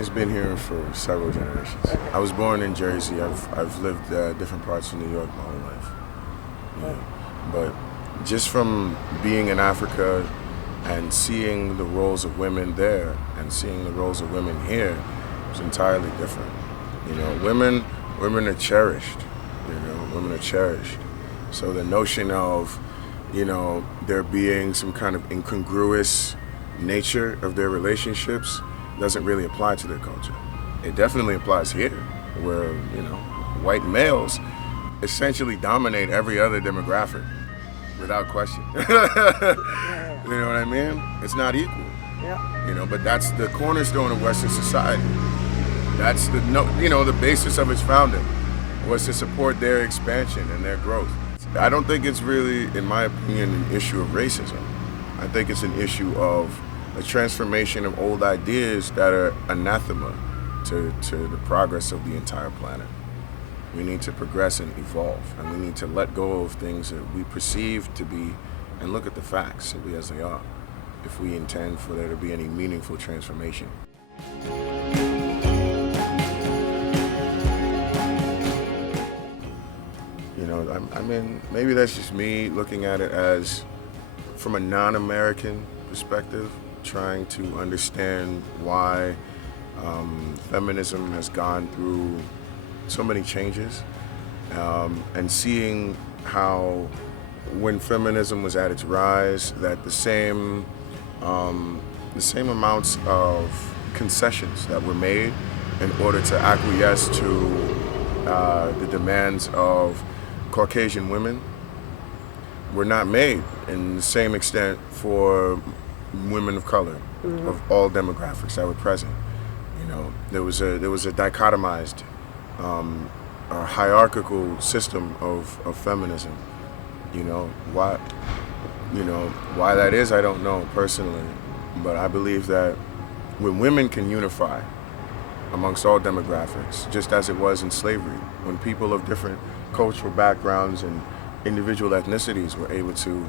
family's been here for several generations. I was born in Jersey. I've lived different parts of New York my whole life. Yeah. But just from being in Africa and seeing the roles of women there and seeing the roles of women here, it's entirely different. Women are cherished. Women are cherished. So the notion of, there being some kind of incongruous nature of their relationships doesn't really apply to their culture. It definitely applies here, where, white males essentially dominate every other demographic without question. You know what I mean? It's not equal. Yeah. But that's the cornerstone of Western society. That's the basis of its founding was to support their expansion and their growth. I don't think it's really, in my opinion, an issue of racism. I think it's an issue of a transformation of old ideas that are anathema to the progress of the entire planet. We need to progress and evolve, and we need to let go of things that we perceive to be, and look at the facts simply as they are, if we intend for there to be any meaningful transformation. Maybe that's just me looking at it as, from a non-American perspective, trying to understand why feminism has gone through so many changes, and seeing how, when feminism was at its rise, that the same amounts of concessions that were made in order to acquiesce to the demands of Caucasian women were not made in the same extent for women of color, of all demographics that were present. There was a dichotomized, a hierarchical system of feminism. Why that is, I don't know personally, but I believe that when women can unify amongst all demographics, just as it was in slavery, when people of different cultural backgrounds and individual ethnicities were able to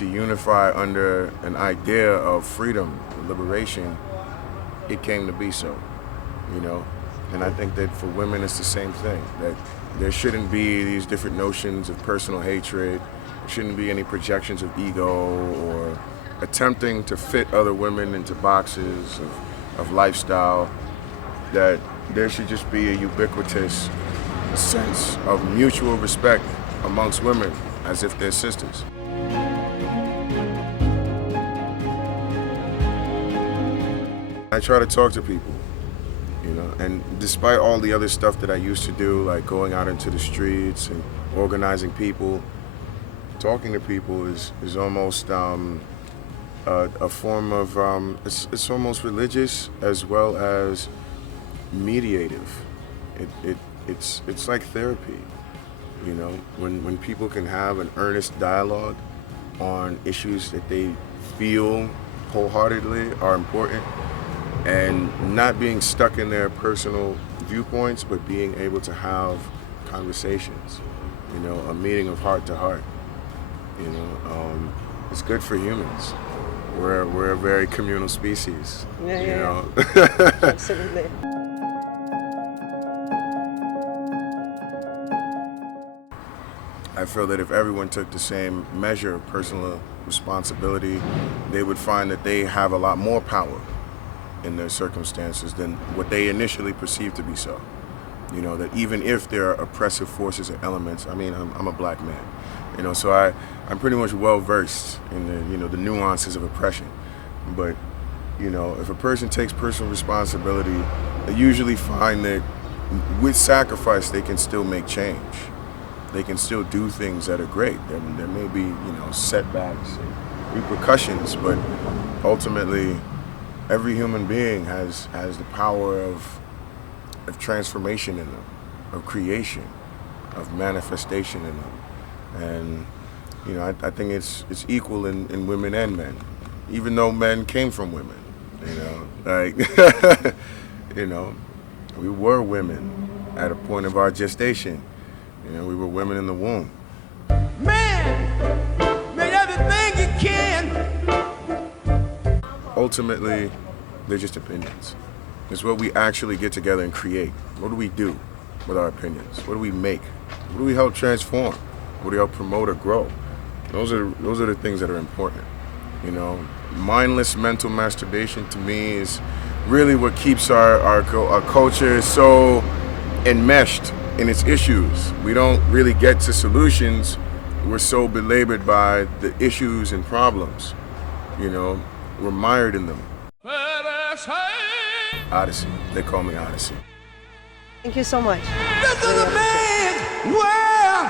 unify under an idea of freedom, liberation, it came to be so, And I think that for women it's the same thing, that there shouldn't be these different notions of personal hatred, there shouldn't be any projections of ego or attempting to fit other women into boxes of lifestyle, that there should just be a ubiquitous sense of mutual respect amongst women as if they're sisters. I try to talk to people, and despite all the other stuff that I used to do, like going out into the streets and organizing people, talking to people is almost a form of, it's almost religious as well as mediative. It's like therapy, when people can have an earnest dialogue on issues that they feel wholeheartedly are important, and not being stuck in their personal viewpoints, but being able to have conversations, a meeting of heart to heart. It's good for humans. We're a very communal species. Yeah. Absolutely. I feel that if everyone took the same measure of personal responsibility, they would find that they have a lot more power in their circumstances than what they initially perceive to be so. That even if there are oppressive forces or elements, I'm a black man, so I'm pretty much well versed in the nuances of oppression. But, if a person takes personal responsibility, they usually find that with sacrifice they can still make change. They can still do things that are great. There may be, setbacks and repercussions, but ultimately every human being has the power of transformation in them, of creation, of manifestation in them. And I think it's equal in women and men, even though men came from women. We were women at a point of our gestation. We were women in the womb. Man, made everything you can. Ultimately, they're just opinions. It's what we actually get together and create. What do we do with our opinions? What do we make? What do we help transform? What do we help promote or grow? Those are the things that are important. You know, mindless mental masturbation to me is really what keeps our culture so enmeshed in its issues. We don't really get to solutions. We're so belabored by the issues and problems. You know, we're mired in them. Odyssey. They call me Odyssey. Thank you so much. This is a man. Well,